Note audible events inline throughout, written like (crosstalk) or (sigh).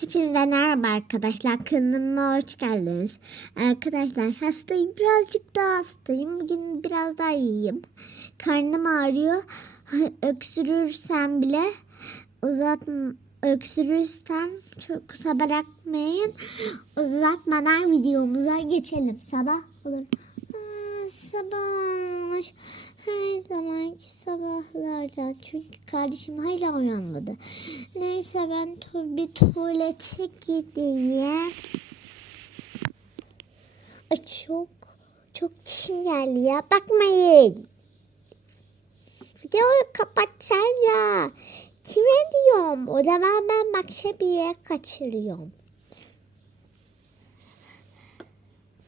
Hepinize merhaba arkadaşlar. Kanalıma hoş geldiniz. Arkadaşlar hastayım. Birazcık daha hastayım. Bugün biraz daha iyiyim. Karnım ağrıyor. (laughs) Öksürürsem bile uzat öksürürsem çok kısa bırakmayın. Uzatmadan videomuza geçelim. Sabah olur. Aa, sabah olmuş. Her zamanki sabahlarda. Çünkü kardeşim hala uyanmadı. Neyse ben tu- bir tuvalete gideyim. Ay çok çok dişim geldi ya. Bakmayın. Videoyu kapatsan ya. Kime diyorum? O zaman ben başka bir yere kaçırıyorum.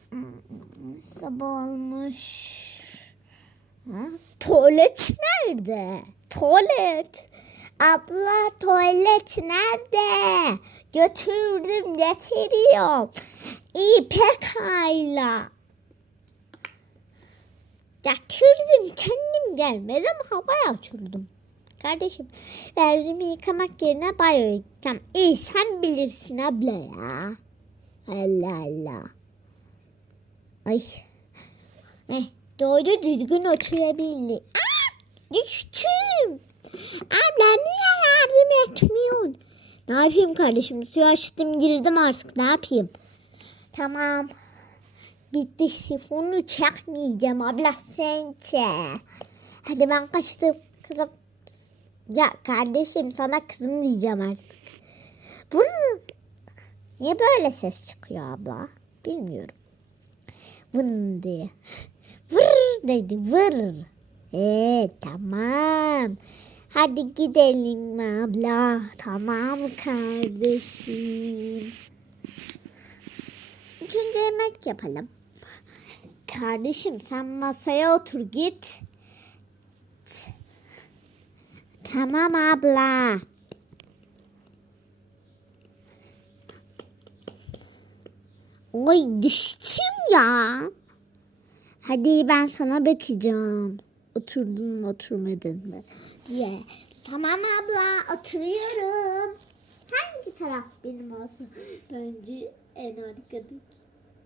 Hmm, Sabah olmuş. Ha? Tuvalet nerede? Tuvalet. Abla tuvalet nerede? Götürdüm getiriyorum. İyi pekala. Getirdim kendim gelmedim havaya uçurdum. Kardeşim ben yüzümü yıkamak yerine banyo yıkayacağım. İyi sen bilirsin abla ya. Allah Allah. Ay. Eh, doğru düzgün oturabilir. Aa, düştüm. Abla niye yardım etmiyorsun? Ne yapayım kardeşim? Suyu açtım girdim artık. Ne yapayım? Tamam. Bitti sifonu çekmeyeceğim abla sen çek. Hadi ben kaçtım kızım. Ya kardeşim sana kızım diyeceğim artık. Vur. Niye böyle ses çıkıyor abla? Bilmiyorum. Vın diye. Vır dedi vır. Ee tamam. Hadi gidelim abla. Tamam kardeşim. İlk önce yemek yapalım. Kardeşim sen masaya otur git. Tamam abla. Oy düştüm ya. Hadi ben sana bakacağım. Oturdun mu oturmadın mı diye. Tamam abla oturuyorum. Hangi taraf benim olsun? Bence en arkadaki.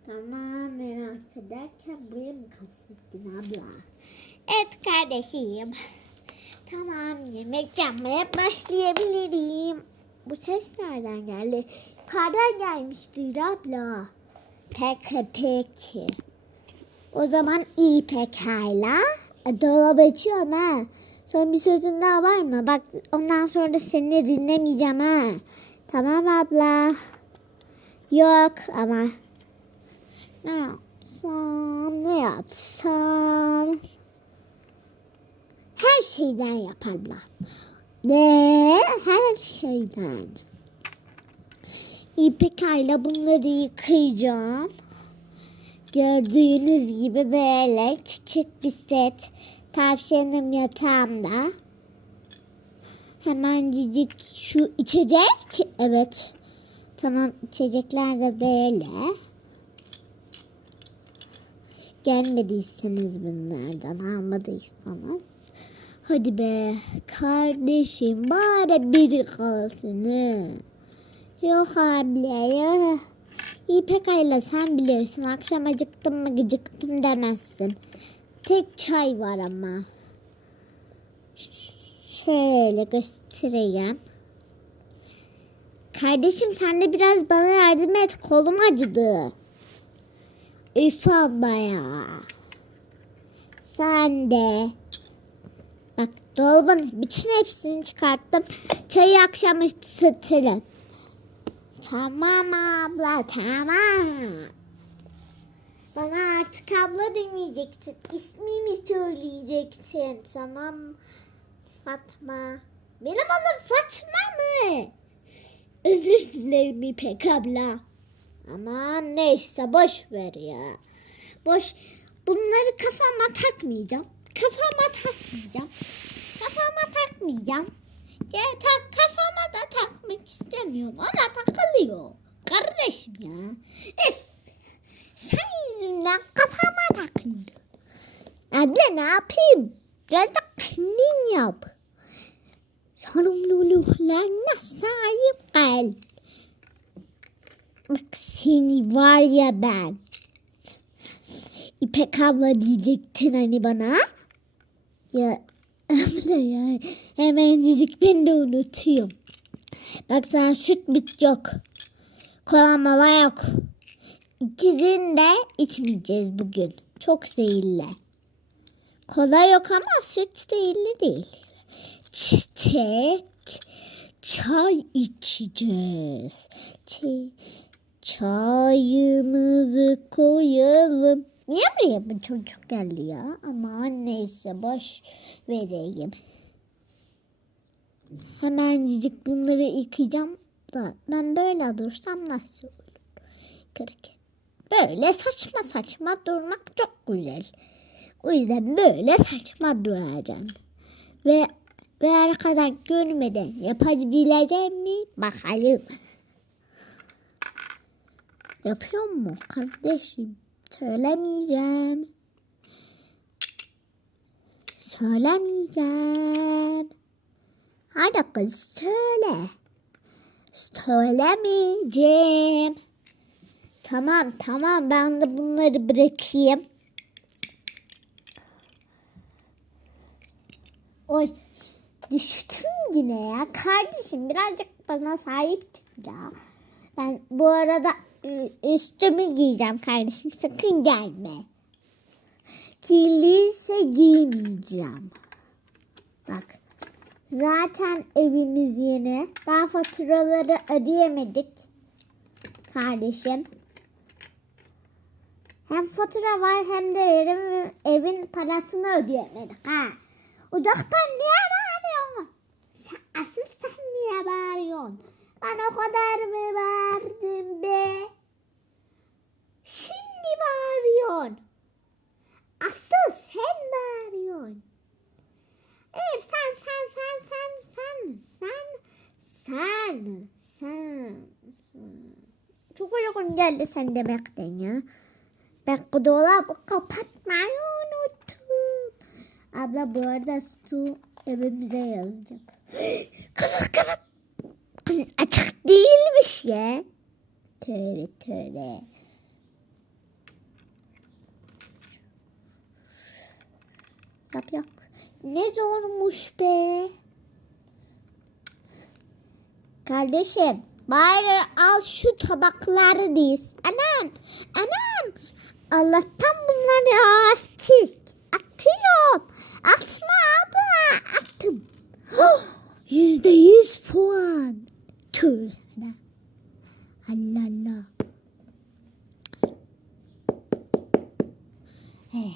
Tamam en arka derken buraya mı kastettin abla? Evet kardeşim. Tamam yemek yapmaya başlayabilirim. Bu ses nereden geldi? Yukarıdan gelmiştir abla. Peki peki. O zaman iyi pekala. E, Dolabı açıyorum ha. Son bir sözün daha var mı? Bak ondan sonra da seni dinlemeyeceğim ha. Tamam abla. Yok ama. Ne yapsam, ne yapsam. Her şeyden yap abla. Ne? Her şeyden. İyi pekala bunları yıkayacağım. Gördüğünüz gibi böyle küçük bir set. Tavşanım yatağımda. Hemen dedik şu içecek. Evet. Tamam içecekler de böyle. Gelmediyseniz bunlardan almadıysanız. Hadi be kardeşim bari biri kalsın. he. Yok abla ya. İyi pekala sen bilirsin. Akşam acıktım mı gıcıktım demezsin. Tek çay var ama. Ş- Şöyle göstereyim. Kardeşim sen de biraz bana yardım et. Kolum acıdı. Üf ya. Sen de. Bak dolabın bütün hepsini çıkarttım. Çayı akşam ısıtırım. Tamam abla tamam. Bana artık abla demeyeceksin. İsmimi söyleyeceksin. Tamam Fatma. Benim adım Fatma mı? Özür dilerim İpek abla. Aman neyse boş ver ya. Boş. Bunları kafama takmayacağım. Kafama takmayacağım. Kafama takmayacağım. Ya tak kafama da takmak istemiyorum ama takılıyor. Kardeşim ya. Ef. Sen yüzünden kafama takıldı. Abla ne yapayım? Biraz da kendin yap. Sorumluluklarına sahip gel. Bak seni var ya ben. İpek abla diyecektin hani bana. Ya (laughs) abla ya hemencik ben de unutuyorum. Bak sana süt bit yok. Kola mola yok. İkisini de içmeyeceğiz bugün. Çok zehirli. Kola yok ama süt zehirli değil. Çiçek, çay içeceğiz. Ç- çayımızı koyalım. Niye buraya bu çocuk geldi ya? Ama neyse boş vereyim. Hemencik bunları yıkayacağım da ben böyle dursam nasıl olur? Kırık. Böyle saçma saçma durmak çok güzel. O yüzden böyle saçma duracağım. Ve ve arkadan görmeden yapabileceğim mi? Bakalım. Yapıyor mu kardeşim? Söylemeyeceğim. Söylemeyeceğim. Hadi kız söyle. Söylemeyeceğim. Tamam tamam ben de bunları bırakayım. Oy düştüm yine ya. Kardeşim birazcık bana sahip çık ya. Ben bu arada ı, üstümü giyeceğim kardeşim. Sakın gelme. Kirliyse giymeyeceğim. Bak. Zaten evimiz yeni. Daha faturaları ödeyemedik. Kardeşim. Hem fatura var hem de verim evin parasını ödeyemedik ha. Uzaktan niye bağırıyorsun? Asıl sen niye bağırıyorsun? Ben o kadar mı bağırdım Uygun geldi sen demekten ya. Ben dolabı kapatmayı unuttum. Abla bu arada su evimize yazacak. (gasps) kapat kapat. Kız açık değilmiş ya. Tövbe tövbe. Yap yok. Ne zormuş be. Kardeşim bari al şu tabakları diz. Anam anam. Allah'tan bunları astık. Atıyorum. Atma abla. Attım. (gasps) Yüzde yüz puan. Tüh sana. Allah Allah. Eh.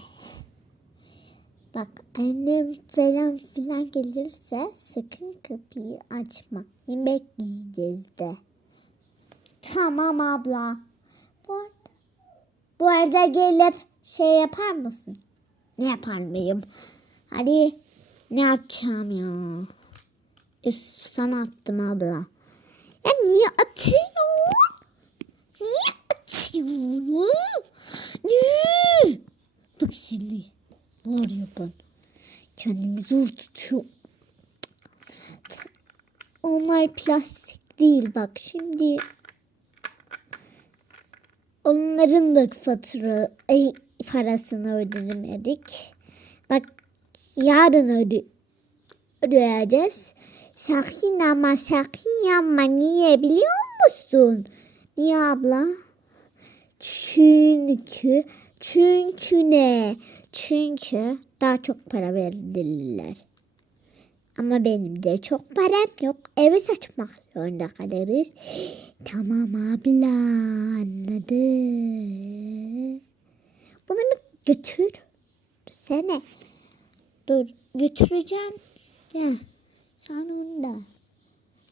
Bak annem falan filan gelirse sakın kapıyı açma. Yemek yiyeceğiz de. Tamam abla. Bu arada, bu arada gelip şey yapar mısın? Ne yapar mıyım? Hadi ne yapacağım ya? Üf sana attım abla. Ya niye atıyorsun? Niye atıyorsun? Niye? Bak şimdi. Var ya. Kendimi zor tutuyorum. Onlar plastik değil bak şimdi. Onların da fatura ay, parasını ödemedik. Bak yarın öde, ödeyeceğiz. Sakın ama sakın yapma. Niye biliyor musun? Niye abla? Çünkü çünkü ne? Çünkü daha çok para verirler. Ama benim de çok param yok. Eve saçmak zorunda kalırız. Tamam abla anladı. Bunu bir götür. Sene. Dur götüreceğim. Ya, sonunda.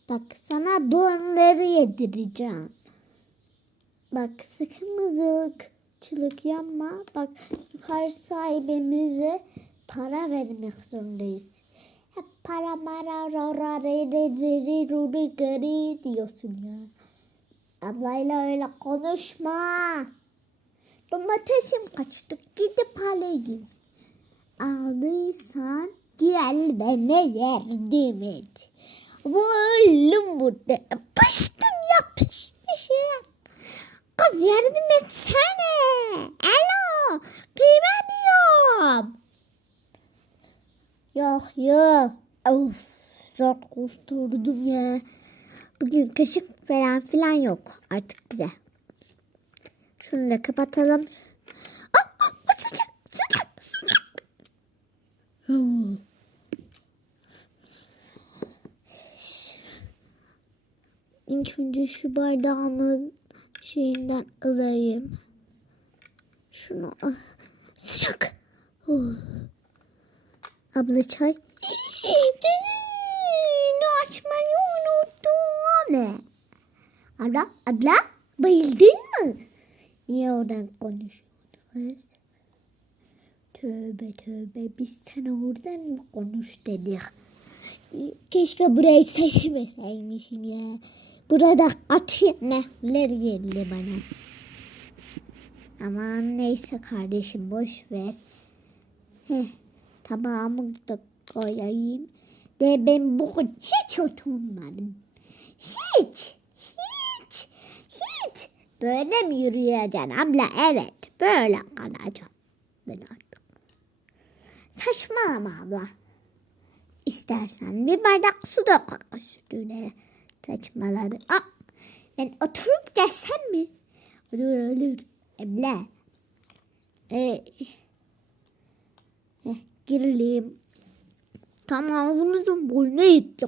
Bak sana bunları yedireceğim. Bak sakın mızıkçılık yapma. Bak yukarı sahibimize para vermek zorundayız. Hep para mara ra ra re re re re ru ru gari diyorsun ya. Ablayla öyle konuşma. Domatesim kaçtı. Gidip alayım. Aldıysan gel bana yardım et. Oğlum burada yapıştım ziyaretim etsene. Alo. Kıymeniyorum. Yok yok. Of. Zor kusturdum ya. Bugün kaşık falan filan yok artık bize. Şunu da kapatalım. Aa, aa, sıcak sıcak sıcak. Hmm. İlk önce şu bardağımı şeyinden alayım. Şunu ah, sıcak. Oh. Abla çay. Ne açmayı unuttum. Abla, abla bayıldın mı? Niye oradan konuşuyorsunuz? Tövbe tövbe biz sana oradan mı konuş dedik. Keşke burayı seçmeseymişim ya. Burada katı yemekler geldi bana. Aman neyse kardeşim boş ver. Heh, tabağımı da koyayım. De ben bugün hiç oturmadım. Hiç, hiç, hiç. Böyle mi yürüyeceksin abla? Evet, böyle kalacağım. Ben artık. Saçmalama abla. İstersen bir bardak su da koy üstüne. Saçmaladı. Aa, ben oturup gelsem mi? Olur olur. Abla. Ee, eh, girelim. Tam ağzımızın boyuna gitti.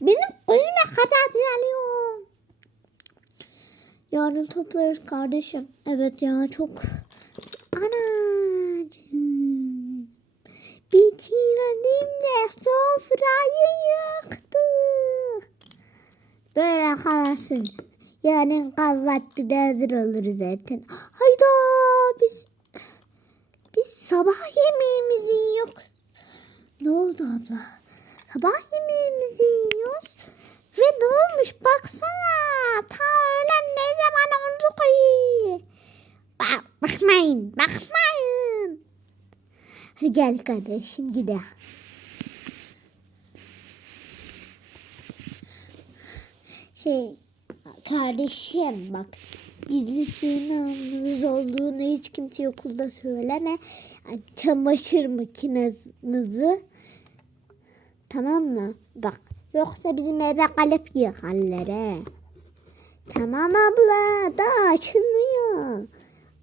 Benim gözüme kadar yanıyor. Yarın toplarız kardeşim. Evet ya çok. Anacığım. Bitirdim de sofrayı yıktı. Böyle kalasın. Yarın kahvaltıda hazır olur zaten. Hayda biz biz sabah yemeğimizi yiyoruz. Ne oldu abla? Sabah yemeğimizi yiyoruz. Ve ne olmuş baksana. Ta öğlen ne zaman oldu ki? Bak, bakmayın, bakmayın. Hadi gel kardeşim gidelim. Şey kardeşim bak gizli sığınağınız olduğunu hiç kimseye okulda söyleme. Yani çamaşır makinenizi tamam mı? Bak yoksa bizim eve kalıp yıkarlar he. Tamam abla daha açılmıyor.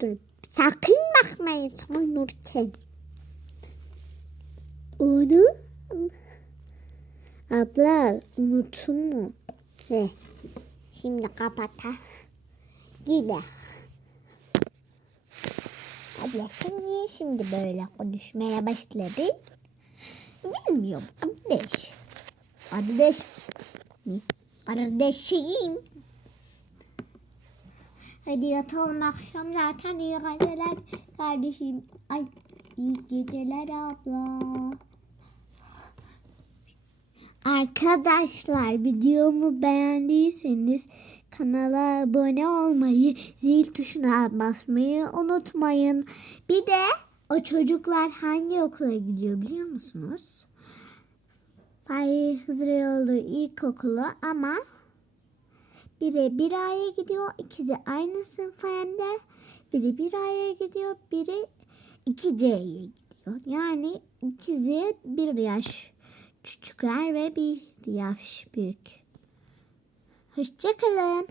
Dur sakın bakmayın soyunurken. Onu abla unuttun mu? He. Şimdi kapat ha. Gidelim. Abla sen niye şimdi böyle konuşmaya başladın? Bilmiyorum kardeş. Kardeş? Kardeşim. Hadi yatalım akşam zaten iyi geceler kardeşim. Ay iyi geceler abla. Arkadaşlar videomu beğendiyseniz kanala abone olmayı, zil tuşuna basmayı unutmayın. Bir de o çocuklar hangi okula gidiyor biliyor musunuz? Fahri Hızrıoğlu İlkokulu ama biri bir aya gidiyor, ikisi aynı sınıfa hem de biri bir aya gidiyor, biri iki C'ye gidiyor. Yani ikisi bir yaş küçükler ve bir yaş büyük. Hoşçakalın.